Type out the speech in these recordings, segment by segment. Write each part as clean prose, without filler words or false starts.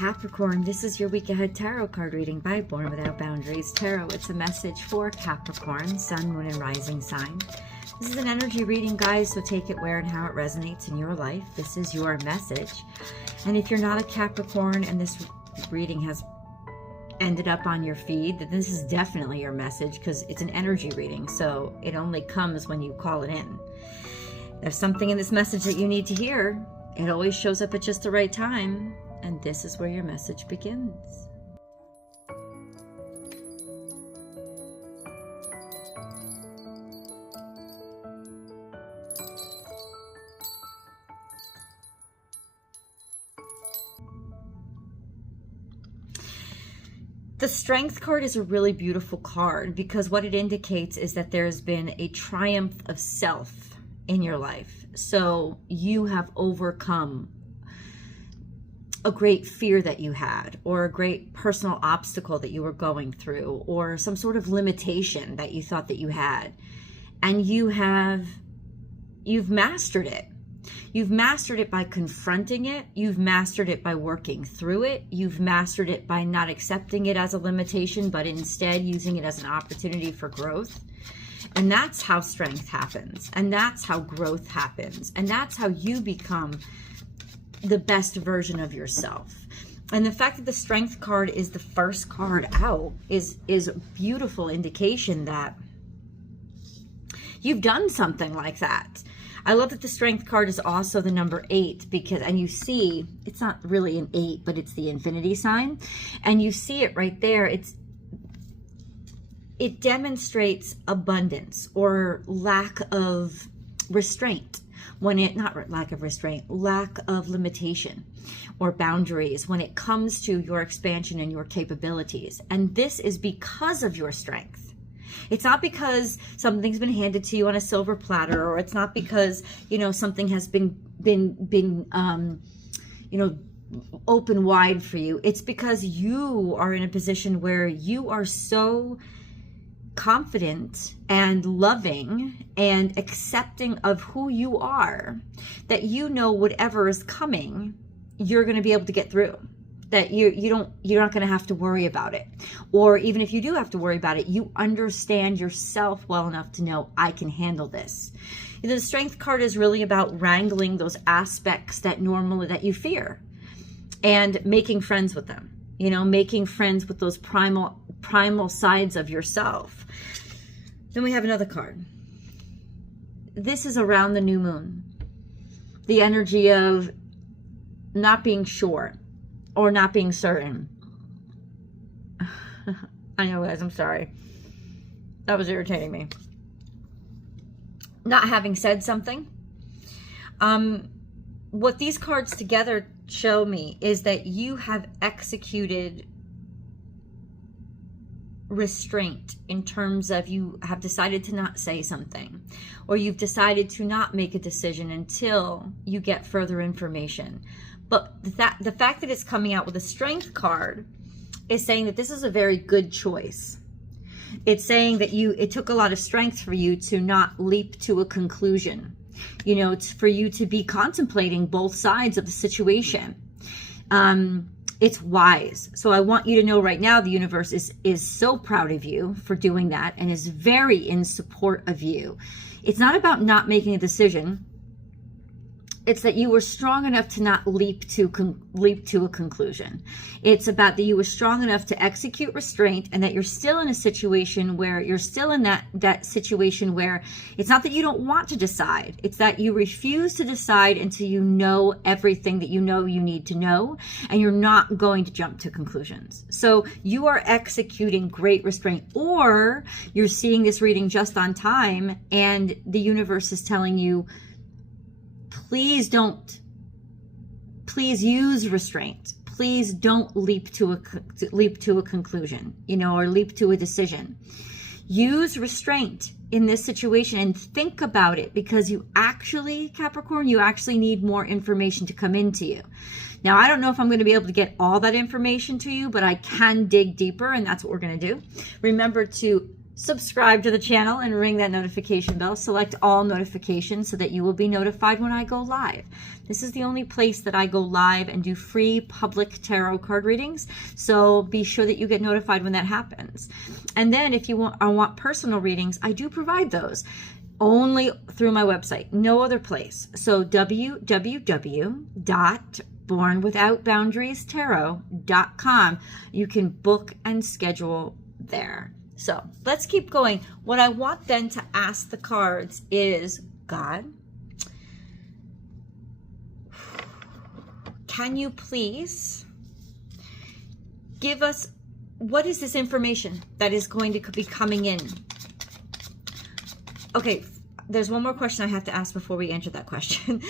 Capricorn, this is your week ahead tarot card reading by Born Without Boundaries Tarot. It's a message for Capricorn, sun, moon, and rising sign. This is an energy reading, guys, so take it where and how it resonates in your life. This is your message. And if you're not a Capricorn and this reading has ended up on your feed, then this is definitely your message, because it's an energy reading, so it only comes when you call it in. There's something in this message that you need to hear. It always shows up at just the right time. And this is where your message begins. The Strength card is a really beautiful card because what it indicates is that there's been a triumph of self in your life. So you have overcome a great fear that you had, or a great personal obstacle that you were going through, or some sort of limitation that you thought that you had, and you've mastered it. You've mastered it by confronting it. You've mastered it by working through it. You've mastered it by not accepting it as a limitation, but instead using it as an opportunity for growth. And that's how strength happens. And that's how growth happens. And that's how you become the best version of yourself. And the fact that the Strength card is the first card out is a beautiful indication that you've done something like that. I love that the Strength card is also the number 8, because, and you see, it's not really an 8, but it's the infinity sign. And you see it right there. It demonstrates abundance or lack of restraint. When it, not lack of restraint, lack of limitation or boundaries when it comes to your expansion and your capabilities. And this is because of your strength. It's not because something's been handed to you on a silver platter, or it's not because, you know, something has been open wide for you. It's because you are in a position where you are so confident and loving and accepting of who you are that you know whatever is coming, you're going to be able to get through. That you're not going to have to worry about it. Or even if you do have to worry about it, you understand yourself well enough to know, I can handle this. The Strength card is really about wrangling those aspects that you fear and making friends with them. You know, making friends with those primal sides of yourself. Then we have another card. This is around the new moon. The energy of not being sure or not being certain. I know, guys, I'm sorry. That was irritating me. Not having said something. What these cards together show me is that you have executed restraint in terms of you have decided to not say something, or you've decided to not make a decision until you get further information. But the fact that it's coming out with a Strength card is saying that this is a very good choice. It's saying that it took a lot of strength for you to not leap to a conclusion. You know, it's for you to be contemplating both sides of the situation. It's wise. So I want you to know right now, the universe is so proud of you for doing that and is very in support of you. It's not about not making a decision. It's that you were strong enough to not leap to a conclusion. It's about that you were strong enough to execute restraint, and that you're still in a situation where you're still in that situation where it's not that you don't want to decide. It's that you refuse to decide until you know everything that you know you need to know, and you're not going to jump to conclusions. So you are executing great restraint, or you're seeing this reading just on time, and the universe is telling you, please use restraint. Please don't leap to a conclusion, you know, or leap to a decision. Use restraint in this situation and think about it, because you actually, Capricorn, you actually need more information to come into you. Now, I don't know if I'm going to be able to get all that information to you, but I can dig deeper, and that's what we're going to do. Remember to subscribe to the channel and ring that notification bell. Select all notifications so that you will be notified when I go live. This is the only place that I go live and do free public tarot card readings. So be sure that you get notified when that happens. And then if you want personal readings, I do provide those only through my website, no other place. So www.bornwithoutboundariestarot.com. You can book and schedule there. So let's keep going. What I want then to ask the cards is, God, can you please give us, what is this information that is going to be coming in? Okay, there's one more question I have to ask before we answer that question.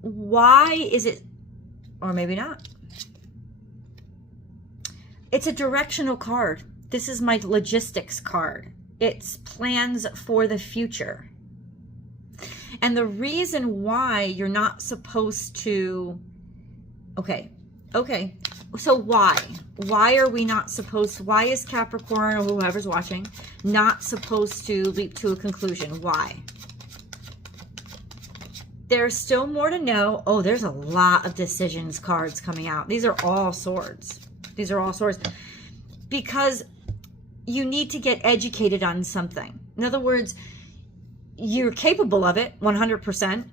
Why is it, or maybe not? It's a directional card. This is my logistics card. It's plans for the future. And the reason why you're not supposed to, okay. So why? Why are we not supposed to, why is Capricorn or whoever's watching not supposed to leap to a conclusion? Why? There's still more to know. Oh, there's a lot of decisions cards coming out. These are all swords. These are all swords. Because you need to get educated on something. In other words, you're capable of it 100%,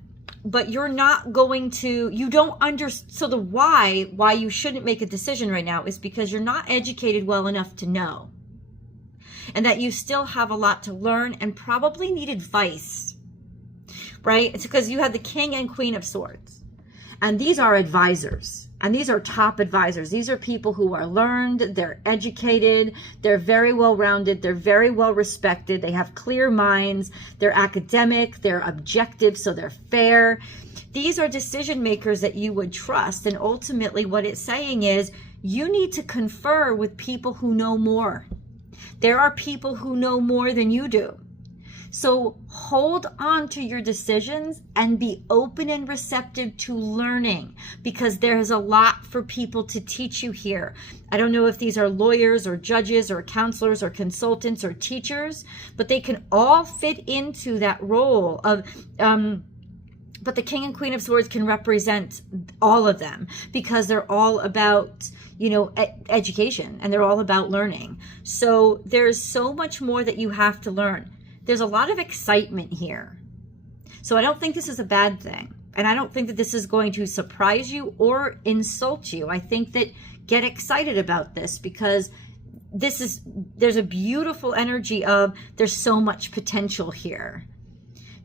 but you're not going to, you don't understand. So the why you shouldn't make a decision right now is because you're not educated well enough to know. And that you still have a lot to learn and probably need advice, right? It's because you have the King and Queen of Swords. And these are advisors. And these are top advisors. These are people who are learned, they're educated, they're very well-rounded, they're very well-respected, they have clear minds, they're academic, they're objective, so they're fair. These are decision makers that you would trust. And ultimately what it's saying is you need to confer with people who know more. There are people who know more than you do. So hold on to your decisions and be open and receptive to learning, because there is a lot for people to teach you here. I don't know if these are lawyers or judges or counselors or consultants or teachers, but they can all fit into that role of, but the King and Queen of Swords can represent all of them because they're all about, you know, education, and they're all about learning. So there's so much more that you have to learn. There's a lot of excitement here. So I don't think this is a bad thing. And I don't think that this is going to surprise you or insult you. I think that get excited about this, because there's a beautiful energy of there's so much potential here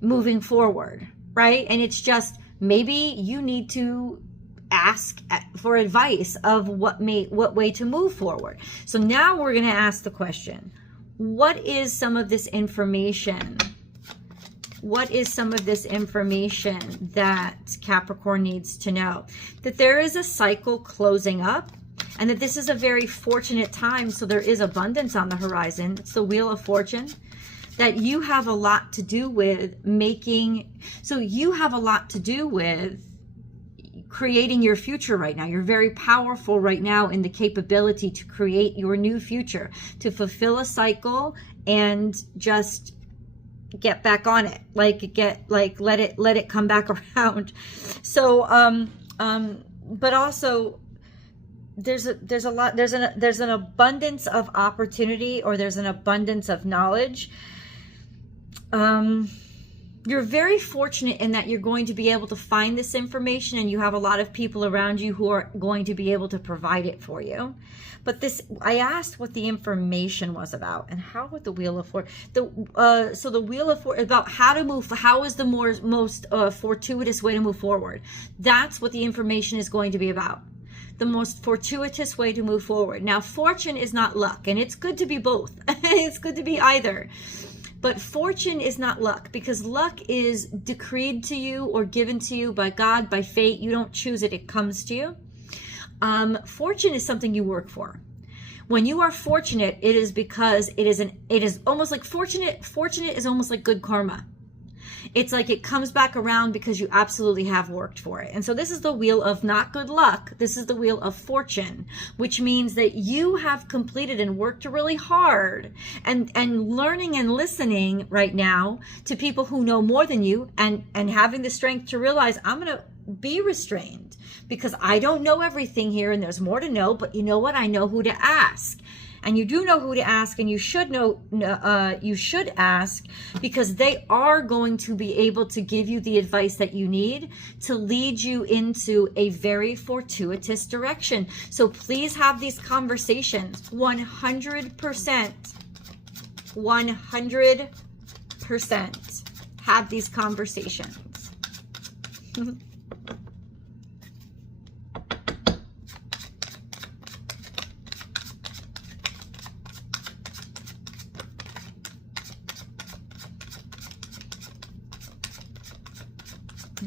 moving forward, right? And it's just, maybe you need to ask for advice of what way to move forward. So now we're going to ask the question, what is some of this information? What is some of this information that Capricorn needs to know? That there is a cycle closing up, and that this is a very fortunate time. So there is abundance on the horizon. It's the Wheel of Fortune. That you have a lot to do with you have a lot to do with creating your future right now. You're very powerful right now in the capability to create your new future, to fulfill a cycle and just get back on it. Let it come back around. So, but also there's an abundance of opportunity, or there's an abundance of knowledge. You're very fortunate in that you're going to be able to find this information, and you have a lot of people around you who are going to be able to provide it for you. But I asked what the information was about, and how would the Wheel of Fortune, so the Wheel of Fortune, about how to move, how is the most fortuitous way to move forward. That's what the information is going to be about. The most fortuitous way to move forward. Now, fortune is not luck, and it's good to be both. It's good to be either. But fortune is not luck, because luck is decreed to you or given to you by God, by fate. You don't choose it, it comes to you. Fortune is something you work for. When you are fortunate, it is because it is almost like fortunate is almost like good karma. It's like it comes back around because you absolutely have worked for it. And so this is the wheel of not good luck. This is the wheel of fortune, which means that you have completed and worked really hard and learning and listening right now to people who know more than you, and having the strength to realize, I'm going to be restrained because I don't know everything here and there's more to know, but you know what? I know who to ask. And you do know who to ask, and you should know, you should ask, because they are going to be able to give you the advice that you need to lead you into a very fortuitous direction. So please have these conversations. 100%, 100% have these conversations.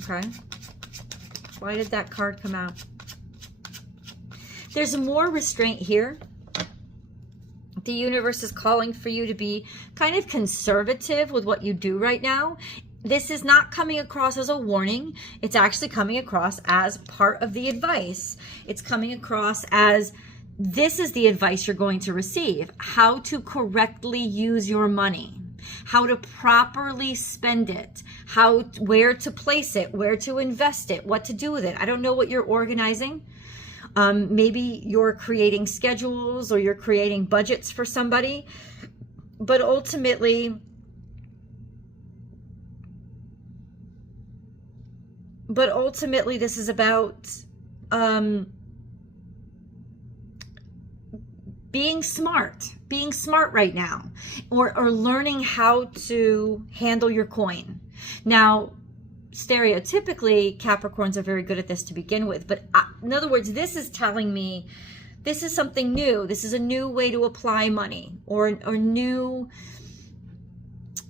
Okay. Why did that card come out? There's more restraint here. The universe is calling for you to be kind of conservative with what you do right now. This is not coming across as a warning. It's actually coming across as part of the advice. It's coming across as, this is the advice you're going to receive. How to correctly use your money. How to properly spend it, where to place it, where to invest it, what to do with it. I don't know what you're organizing. Maybe you're creating schedules or you're creating budgets for somebody, but ultimately, this is about being smart right now, or learning how to handle your coin. Now, stereotypically, Capricorns are very good at this to begin with, but in other words, this is telling me this is something new. This is a new way to apply money, or a new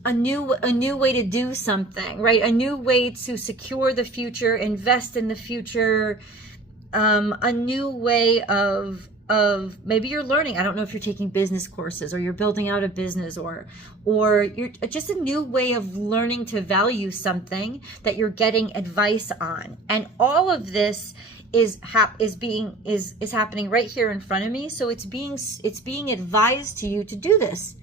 way to do something, right? A new way to secure the future, invest in the future, a new way of maybe you're learning. I don't know if you're taking business courses, or you're building out a business, or you're just a new way of learning to value something that you're getting advice on. And all of this is happening right here in front of me. So it's being advised to you to do this.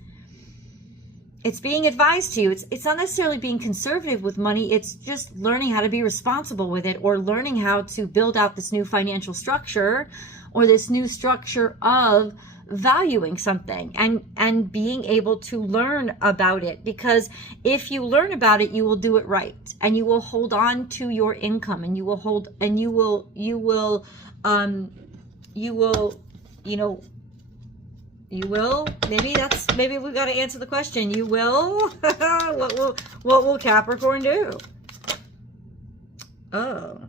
It's being advised to you. It's not necessarily being conservative with money. It's just learning how to be responsible with it, or learning how to build out this new financial structure, or this new structure of valuing something, and being able to learn about it. Because if you learn about it, you will do it right, and you will hold on to your income, and you will maybe we've got to answer the question. You will. What will Capricorn do? Oh,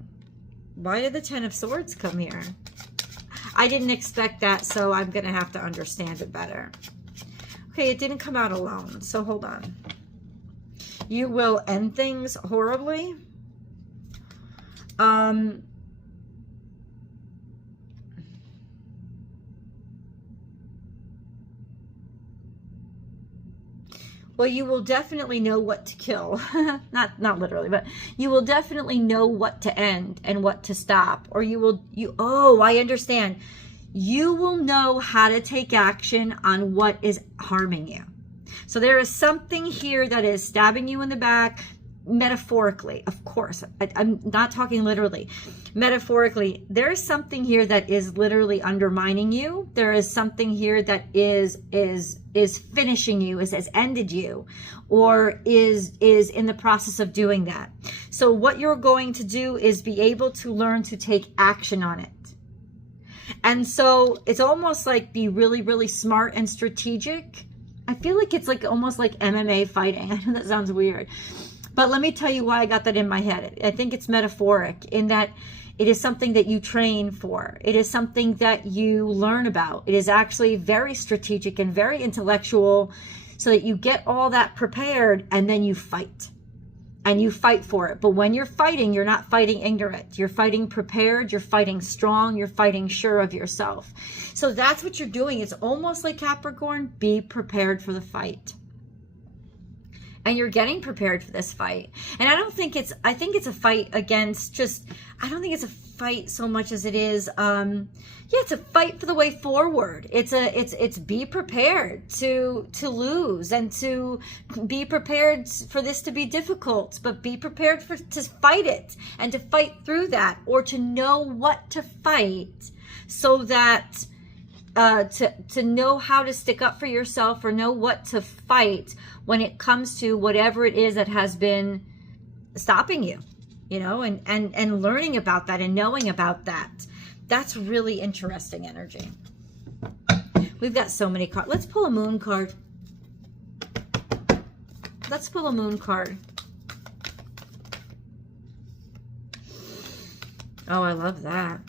why did the Ten of Swords come here? I didn't expect that, so I'm going to have to understand it better. Okay, it didn't come out alone, so hold on. You will end things horribly. Well, you will definitely know what to kill. not literally, but you will definitely know what to end and what to stop. Or I understand. You will know how to take action on what is harming you. So there is something here that is stabbing you in the back, metaphorically, of course. I'm not talking literally. Metaphorically, there is something here that is literally undermining you. There is something here that is finishing you, has ended you, or is in the process of doing that. So what you're going to do is be able to learn to take action on it. And so it's almost like be really, really smart and strategic. I feel like it's like almost like MMA fighting. I know that sounds weird, but let me tell you why I got that in my head. I think it's metaphoric in that it is something that you train for. It is something that you learn about. It is actually very strategic and very intellectual, so that you get all that prepared and then you fight. And you fight for it. But when you're fighting, you're not fighting ignorant. You're fighting prepared. You're fighting strong. You're fighting sure of yourself. So that's what you're doing. It's almost like Capricorn, be prepared for the fight. and you're getting prepared for this fight. And I think it's a fight against I don't think it's a fight so much as it is, it's a fight for the way forward. It's be prepared to lose, and to be prepared for this to be difficult, but be prepared to fight it, and to fight through that, or to know what to fight, so that to know how to stick up for yourself, or know what to fight when it comes to whatever it is that has been stopping you, and learning about that and knowing about that. That's really interesting energy. We've got so many cards. Let's pull a moon card. Let's pull a moon card. Oh, I love that.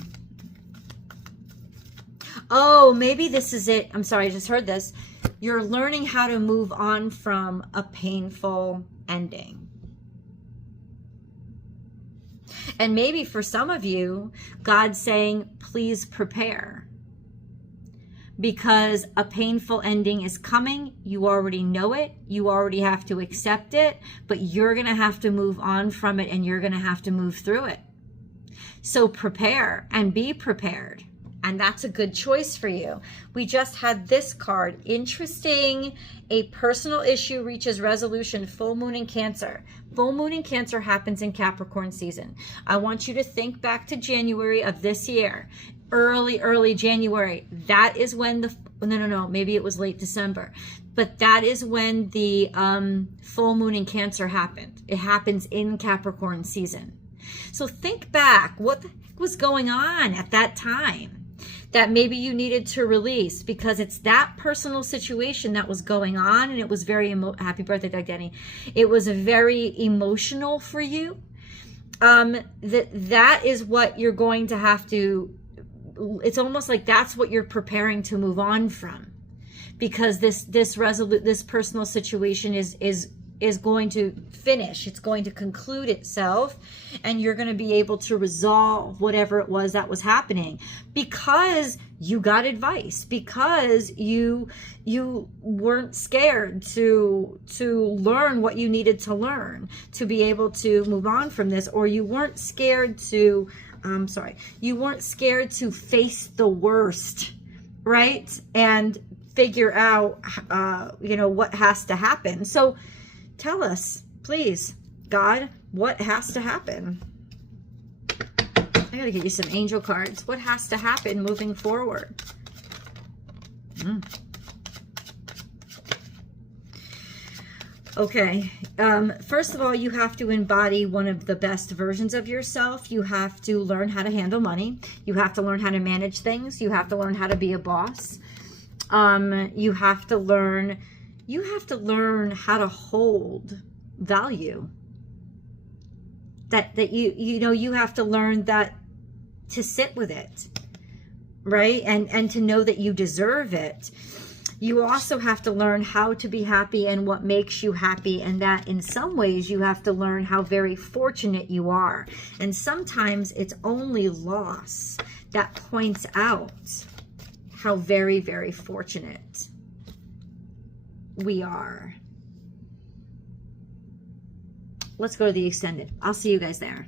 Oh, maybe this is it. I'm sorry, I just heard this. You're learning how to move on from a painful ending. And maybe for some of you, God's saying, please prepare. Because a painful ending is coming. You already know it. You already have to accept it. But you're going to have to move on from it, and you're going to have to move through it. So prepare and be prepared. And that's a good choice for you. We just had this card. Interesting. A personal issue reaches resolution. Full moon in Cancer. Full moon in Cancer happens in Capricorn season. I want you to think back to January of this year. Early January. That is when maybe it was late December. But that is when the full moon in Cancer happened. It happens in Capricorn season. So think back. What was going on at that time that maybe you needed to release, because it's that personal situation that was going on, and it was very happy birthday, Doug Denny. It was very emotional for you. That is what you're going to have to. It's almost like that's what you're preparing to move on from, because this personal situation is going to finish. It's going to conclude itself, and you're going to be able to resolve whatever it was that was happening, because you got advice, because you weren't scared to learn what you needed to learn to be able to move on from this, or you weren't scared to you weren't scared to face the worst, right? And figure out what has to happen. So tell us, please, God, what has to happen? I gotta get you some angel cards. What has to happen moving forward? Okay. First of all, you have to embody one of the best versions of yourself. You have to learn how to handle money. You have to learn how to manage things. You have to learn how to be a boss. You have to learn how to hold value. That you have to learn that, to sit with it, right? And to know that you deserve it. You also have to learn how to be happy and what makes you happy, and that in some ways you have to learn how very fortunate you are. And sometimes it's only loss that points out how very, very fortunate we are. Let's go to the extended. I'll see you guys there.